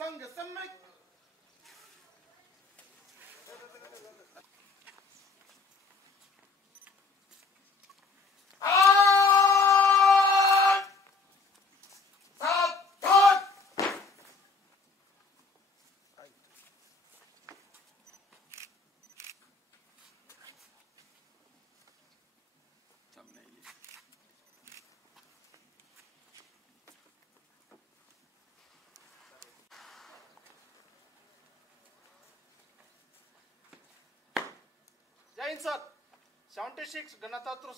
संग सम्यक सर 76 गणतंत्र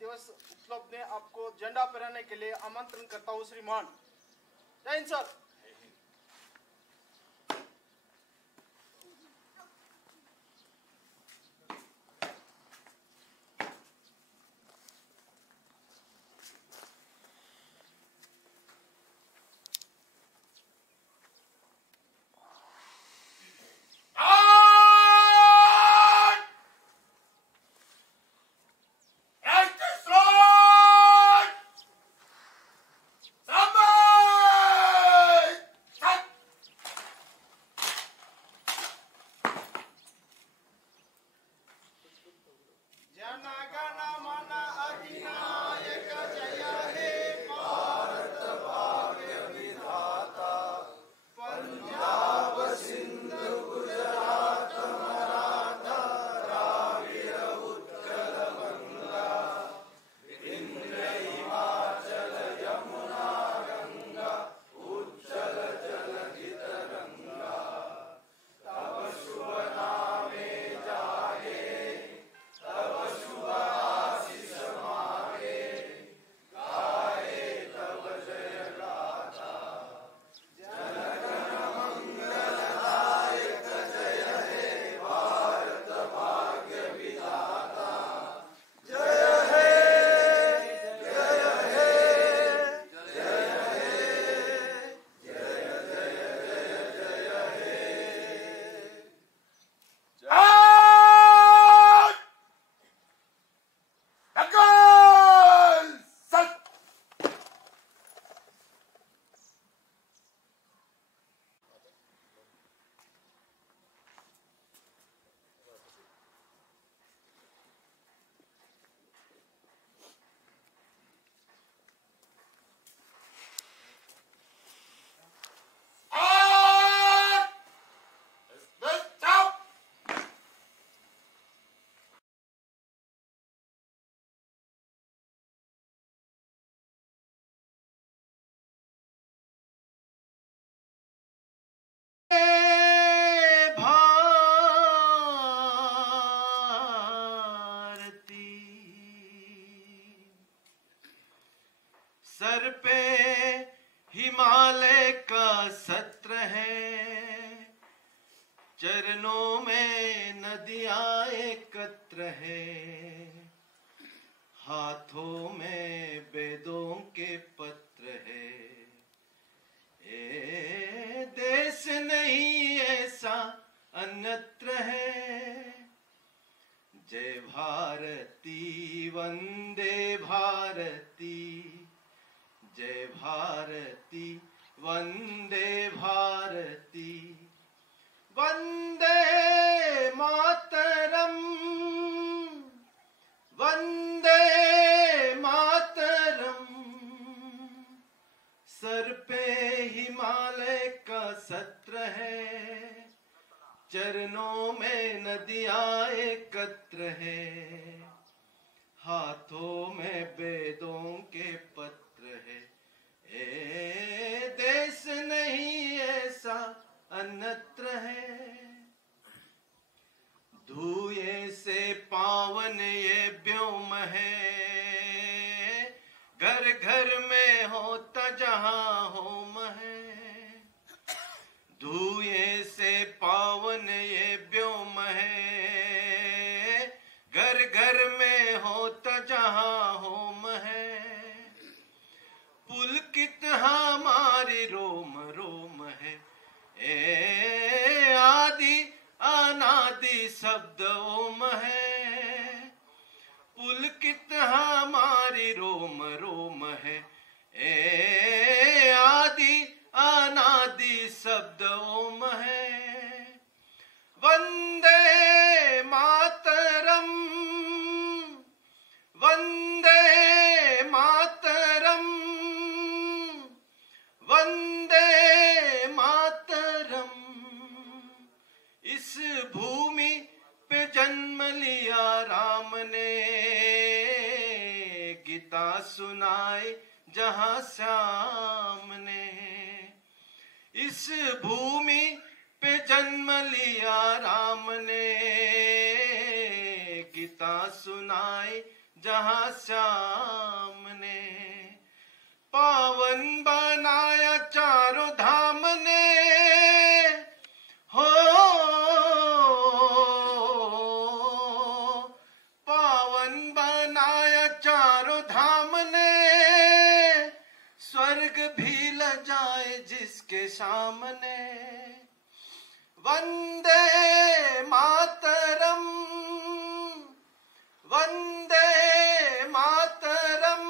दिवस उत्सव में आपको झंडा फहराने के लिए आमंत्रण करता हूँ श्रीमान। जय हिंद सर। सर पे हिमालय का सत्र है, चरणों में नदियां एकत्र है, हाथों में वेदों के पत्र है। ए देश नहीं ऐसा अन्यत्र है। जय भारती वंदे भारती, जय भारती वंदे भारती, वंदे मातरम, वंदे मातरम। सर पे हिमालय का सत्र है, चरणों में नदियां एकत्र है, हाथों में वेदों के पत्र है। ए देश नहीं ऐसा अन्यत्र है। धुएं से पावन ये व्योम है, घर घर में होता जहां होम है। धुएं से पावन ये व्योम है, घर घर में होता जहां होम है। पुलकित हमारी रोम रोम है, ए आदि अनादि शब्द ओम है। पुलकित हमारी रोम रोम है, ए आदि अनादि शब्द ओम है। वंदे मातरम, वंदे मातरम, वंदे मातरम। इस भूमि पे जन्म लिया राम ने, गीता सुनाए जहां श्याम ने। इस भूमि पे जन्म लिया राम ने, गीता सुनाए जहां श्याम ने। पावन बनाया चारों धाम ने, हो पावन बनाया चारों धाम ने। स्वर्ग भी ल जाए जिसके सामने। वंदे मातरम, वंदे मातरम,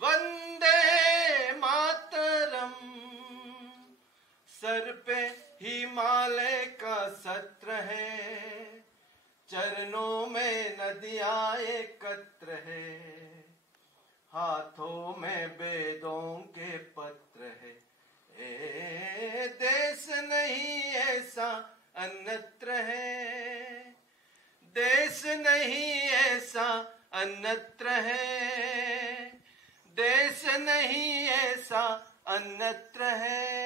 वंदे मातरम। सर पे हिमालय का सत्र है, चरणों में नदियां एकत्र है। हाथों में वेदों के पत्र है। देश नहीं ऐसा अन्यत्र है, देश नहीं ऐसा अन्यत्र है, देश नहीं ऐसा अन्यत्र है।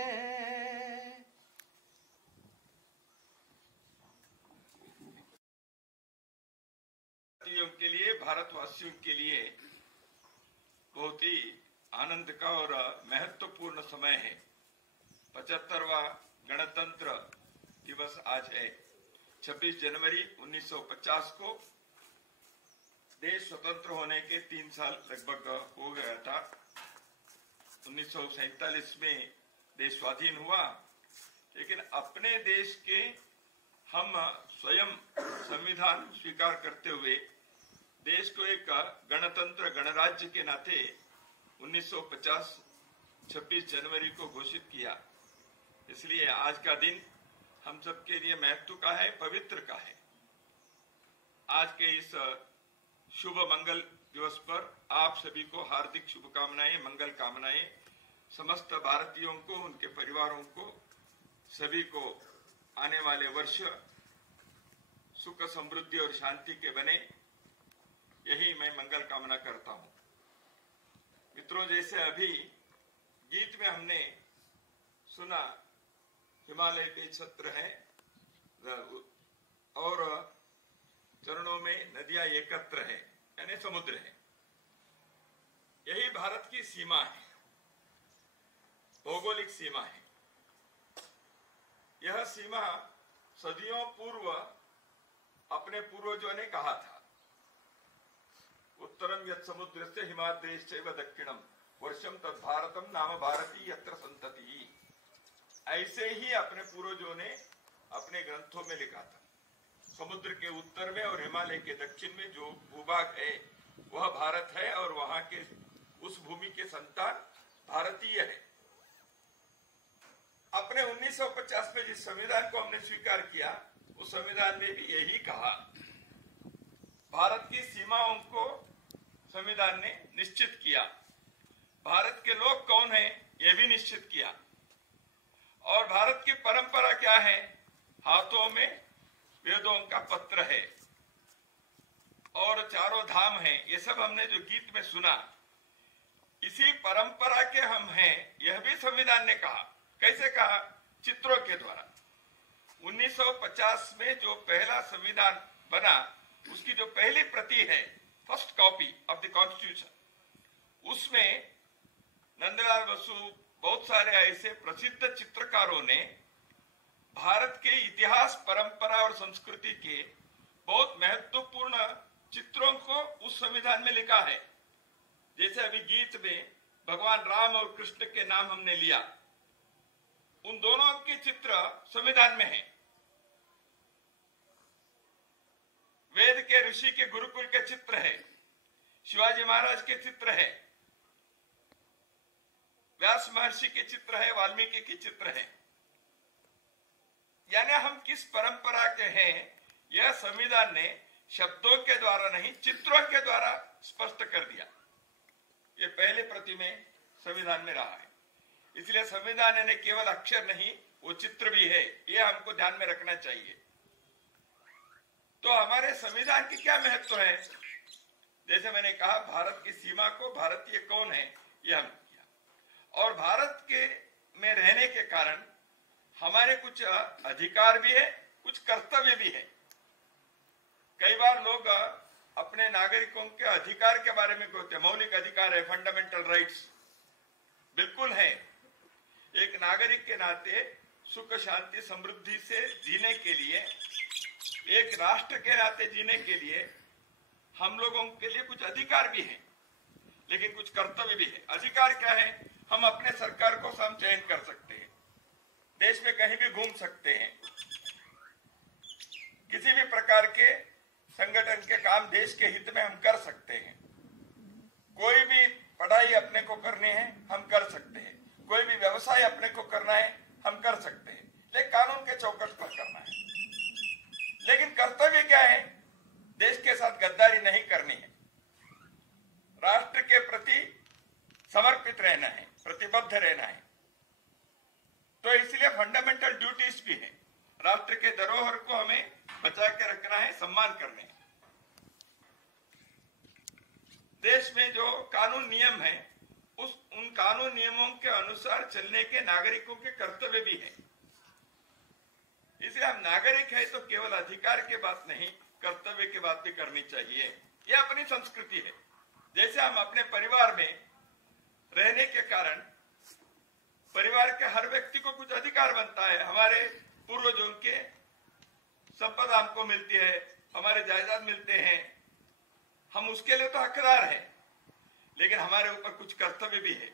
के लिए, भारतवासियों के लिए बहुत ही आनंद का और महत्वपूर्ण समय है। 75वां गणतंत्र दिवस आज है। 26 जनवरी 1950 को देश स्वतंत्र होने के 3 साल लगभग हो गया था। 1947 में देश स्वाधीन हुआ, लेकिन अपने देश के हम स्वयं संविधान स्वीकार करते हुए देश को एक गणतंत्र गणराज्य के नाते 1950 26 जनवरी को घोषित किया। इसलिए आज का दिन हम सबके लिए महत्व का है, पवित्र का है। आज के इस शुभ मंगल दिवस पर आप सभी को हार्दिक शुभकामनाएं, मंगल कामनाएं। समस्त भारतीयों को, उनके परिवारों को, सभी को आने वाले वर्ष सुख, समृद्धि और शांति के बने, यही मैं मंगल कामना करता हूं। मित्रों, जैसे अभी गीत में हमने सुना, हिमालय के छत्र है और चरणों में नदियां एकत्र है, यानी समुद्र है। यही भारत की सीमा है, भौगोलिक सीमा है। यह सीमा सदियों पूर्व अपने पूर्वजों ने कहा था, उत्तरम यत् समुद्रस्य हिमाद्रेश्चैव दक्षिणम वर्षम तद भारतम नाम भारती यत्र संतति। ऐसे ही अपने पूर्वजों ने अपने ग्रंथों में लिखा था। समुद्र के उत्तर में और हिमालय के दक्षिण में जो भूभाग है वह भारत है, और वहां के उस भूमि के संतान भारतीय है। अपने 1950 में जिस संविधान को हमने स्वीकार किया, उस संविधान में भी यही कहा। भारत की सीमाओं को संविधान ने निश्चित किया। भारत के लोग कौन हैं, यह भी निश्चित किया। और भारत की परंपरा क्या है? हाथों में वेदों का पत्र है और चारों धाम हैं। ये सब हमने जो गीत में सुना, इसी परंपरा के हम हैं, यह भी संविधान ने कहा। कैसे कहा? चित्रों के द्वारा। 1950 में जो पहला संविधान बना, उसकी जो पहली प्रति है, first copy of the constitution, उसमें नंदलाल बसु, बहुत सारे ऐसे प्रसिद्ध चित्रकारों ने भारत के इतिहास, परंपरा और संस्कृति के बहुत महत्वपूर्ण चित्रों को उस संविधान में लिखा है। जैसे अभी गीत में भगवान राम और कृष्ण के नाम हमने लिया, उन दोनों के चित्र संविधान में है। वेद के ऋषि के गुरुकुल के चित्र है, शिवाजी महाराज के चित्र है, व्यास महर्षि के चित्र है, वाल्मीकि के चित्र है। यानी हम किस परंपरा के हैं, यह संविधान ने शब्दों के द्वारा नहीं, चित्रों के द्वारा स्पष्ट कर दिया। ये पहले प्रति में संविधान में रहा है। इसलिए संविधान ने केवल अक्षर नहीं, वो चित्र भी है, ये हमको ध्यान में रखना चाहिए। तो हमारे संविधान की क्या महत्व है? जैसे मैंने कहा, भारत की सीमा को भारतीय कौन है ये हम किया, और भारत के में रहने के कारण हमारे कुछ अधिकार भी है, कुछ कर्तव्य भी है। कई बार लोग अपने नागरिकों के अधिकार के बारे में कहते हैं, मौलिक अधिकार है, फंडामेंटल राइट्स, बिल्कुल है। एक नागरिक के नाते सुख शांति समृद्धि से जीने के लिए, एक राष्ट्र के नाते जीने के लिए हम लोगों के लिए कुछ अधिकार भी है, लेकिन कुछ कर्तव्य भी है। अधिकार क्या है? हम अपने सरकार को स्वयं चयन कर सकते हैं, देश में कहीं भी घूम सकते हैं, किसी भी प्रकार के संगठन के काम देश के हित में हम कर सकते हैं। कोई भी पढ़ाई अपने को करनी है हम कर सकते हैं, कोई भी व्यवसाय अपने को करना है हम कर सकते हैं, लेकिन कानून के चौकट पर करना है। लेकिन कर्तव्य क्या है? देश के साथ गद्दारी नहीं करनी है, राष्ट्र के प्रति समर्पित रहना है, प्रतिबद्ध रहना है। तो इसलिए फंडामेंटल ड्यूटीज भी है, राष्ट्र के धरोहर को हमें बचा के रखना है, सम्मान करने हैं। देश में जो कानून नियम है, उन कानून नियमों के अनुसार चलने के नागरिकों के कर्तव्य भी है। इसलिए हम नागरिक है तो केवल अधिकार की बात नहीं, कर्तव्य की बात भी करनी चाहिए। यह अपनी संस्कृति है। जैसे हम अपने परिवार में रहने के कारण परिवार के हर व्यक्ति को कुछ अधिकार बनता है, हमारे पूर्वजों के संपदा हमको मिलती है, हमारे जायदाद मिलते हैं, हम उसके लिए तो हकदार हैं, लेकिन हमारे ऊपर कुछ कर्तव्य भी है।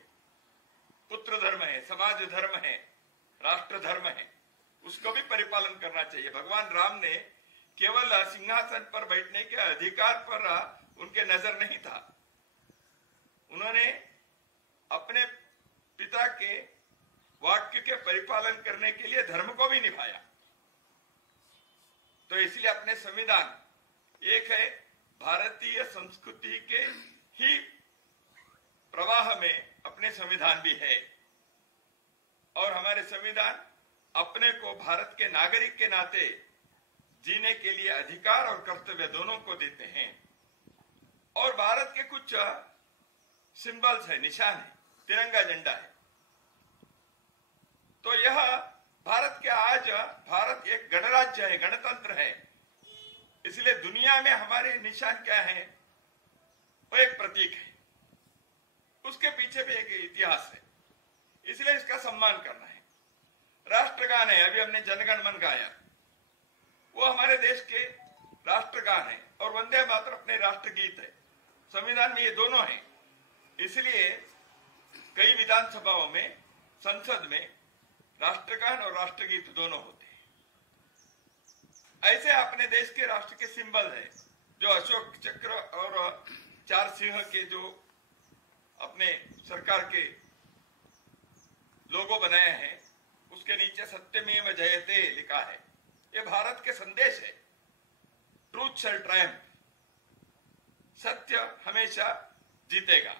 पुत्र धर्म है, समाज धर्म है, राष्ट्र धर्म है, उसको भी परिपालन करना चाहिए। भगवान राम ने केवल सिंहासन पर बैठने के अधिकार पर उनके नजर नहीं था, उन्होंने अपने पिता के वाक्य के परिपालन करने के लिए धर्म को भी निभाया। तो इसलिए अपने संविधान एक है, भारतीय संस्कृति के ही प्रवाह में अपने संविधान भी है, और हमारे संविधान अपने को भारत के नागरिक के नाते जीने के लिए अधिकार और कर्तव्य दोनों को देते हैं। और भारत के कुछ सिंबल्स है, निशान है, तिरंगा झंडा है। तो यह भारत के आज भारत एक गणराज्य है, गणतंत्र है, इसलिए दुनिया में हमारे निशान क्या है? वो एक प्रतीक है, उसके पीछे भी एक इतिहास है, इसलिए इसका सम्मान करना है। राष्ट्रगान है, अभी हमने जनगण मन गाया, वो हमारे देश के राष्ट्रगान है, और वंदे मातरम अपने राष्ट्रगीत है। संविधान में ये दोनों हैं, इसलिए कई विधानसभाओं में, संसद में राष्ट्रगान और राष्ट्रगीत दोनों होते हैं। ऐसे अपने देश के राष्ट्र के सिंबल है, जो अशोक चक्र और 4 सिंह के जो अपने सरकार के लोगो बनाए हैं, उसके नीचे सत्यमेव जयते लिखा है। ये भारत के संदेश है, ट्रूथ शैल ट्रायम्फ, सत्य हमेशा जीतेगा।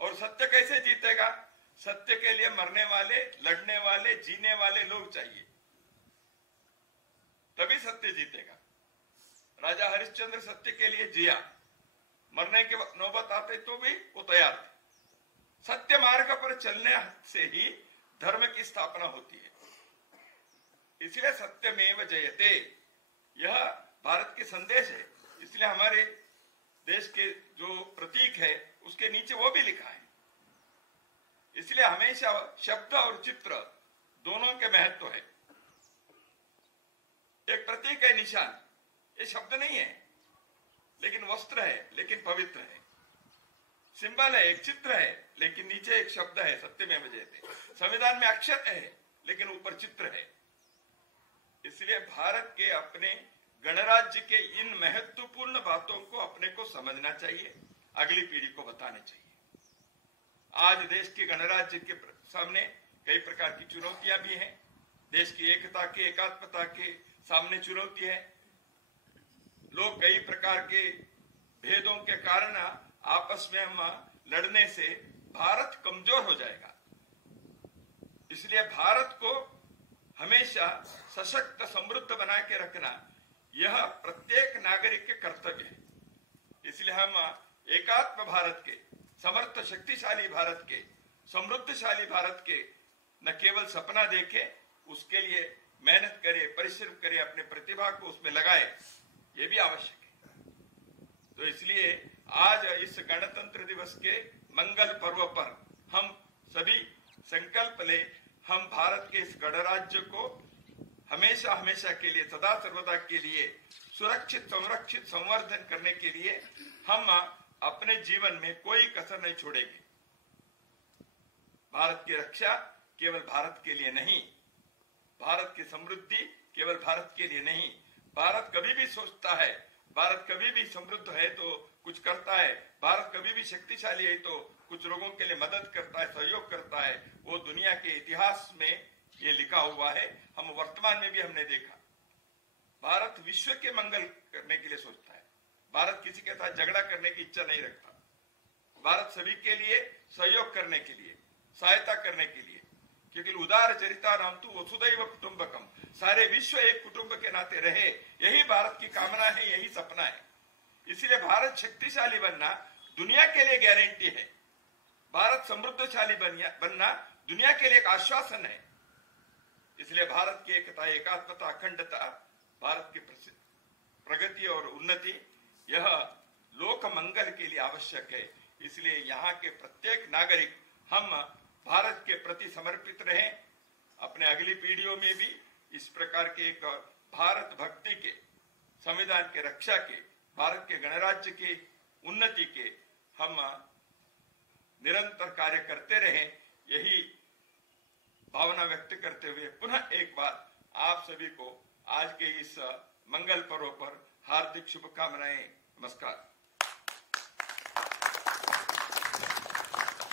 और सत्य कैसे जीतेगा? सत्य के लिए मरने वाले, लड़ने वाले, जीने वाले लोग चाहिए, तभी सत्य जीतेगा। राजा हरिश्चंद्र सत्य के लिए जिया, मरने के नौबत आते तो भी वो तैयार थे। सत्य मार्ग पर चलने से ही धर्म की स्थापना होती है, इसलिए सत्यमेव जयते यह भारत के संदेश है। इसलिए हमारे देश के जो प्रतीक है उसके नीचे वो भी लिखा है। इसलिए हमेशा शब्द और चित्र दोनों के महत्व है। एक प्रतीक है, निशान, ये शब्द नहीं है, लेकिन वस्त्र है, लेकिन पवित्र है। सिंबल है, एक चित्र है, लेकिन नीचे एक शब्द है, सत्यमेव जयते। संविधान में अक्षर है, लेकिन ऊपर चित्र है। इसलिए भारत के अपने गणराज्य के इन महत्वपूर्ण बातों को अपने को समझना चाहिए, अगली पीढ़ी को बताना चाहिए। आज देश के गणराज्य के सामने कई प्रकार की चुनौतियां भी हैं। देश की एकता के एकात्मता के सामने चुनौती है। लोग कई प्रकार के भेदों के कारण आपस में हम लड़ने से भारत कमजोर हो जाएगा। इसलिए भारत को हमेशा सशक्त समृद्ध बना के रखना यह प्रत्येक नागरिक के कर्तव्य है। इसलिए हम एकात्म भारत के, समर्थ शक्तिशाली भारत के, समृद्धशाली भारत के न केवल सपना देखे, उसके लिए मेहनत करे, परिश्रम करे, अपने प्रतिभा को उसमें लगाए, ये भी आवश्यक है। तो इसलिए आज इस गणतंत्र दिवस के मंगल पर्व पर हम सभी संकल्प ले, हम भारत के इस गणराज्य को हमेशा हमेशा के लिए, सदा सर्वदा के लिए सुरक्षित, संरक्षित, संवर्धन करने के लिए हम अपने जीवन में कोई कसर नहीं छोड़ेंगे। भारत की रक्षा केवल भारत के लिए नहीं, भारत की समृद्धि केवल भारत के लिए नहीं। भारत कभी भी सोचता है, भारत कभी भी समृद्ध है तो कुछ करता है, भारत कभी भी शक्तिशाली है तो कुछ लोगों के लिए मदद करता है, सहयोग करता है। वो दुनिया के इतिहास में ये लिखा हुआ है। हम वर्तमान में भी हमने देखा, भारत विश्व के मंगल करने के लिए सोचता है। भारत किसी के साथ झगड़ा करने की इच्छा नहीं रखता। भारत सभी के लिए सहयोग करने के लिए, सहायता करने के लिए, क्योंकि उदार चरिता नाम तो वसुदैव कुटुंबकम, सारे विश्व एक कुटुंब के नाते रहे, यही भारत की कामना है, यही सपना है। इसलिए भारत शक्तिशाली बनना दुनिया के लिए गारंटी है। भारत समृद्धशाली बनना दुनिया के लिए एक आश्वासन है। इसलिए भारत की एकता, एकात्मता, अखंडता, भारत की प्रगति और उन्नति, यह लोक मंगल के लिए आवश्यक है। इसलिए यहाँ के प्रत्येक नागरिक हम भारत के प्रति समर्पित रहें। अपने अगली पीढ़ियों में भी इस प्रकार के एक भारत भक्ति के, संविधान के रक्षा के, भारत के गणराज्य के उन्नति के हम निरंतर कार्य करते रहें, यही भावना व्यक्त करते हुए पुनः एक बार आप सभी को आज के इस मंगल पर्व पर हार्दिक शुभकामनाएं। नमस्कार।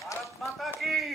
भारत माता की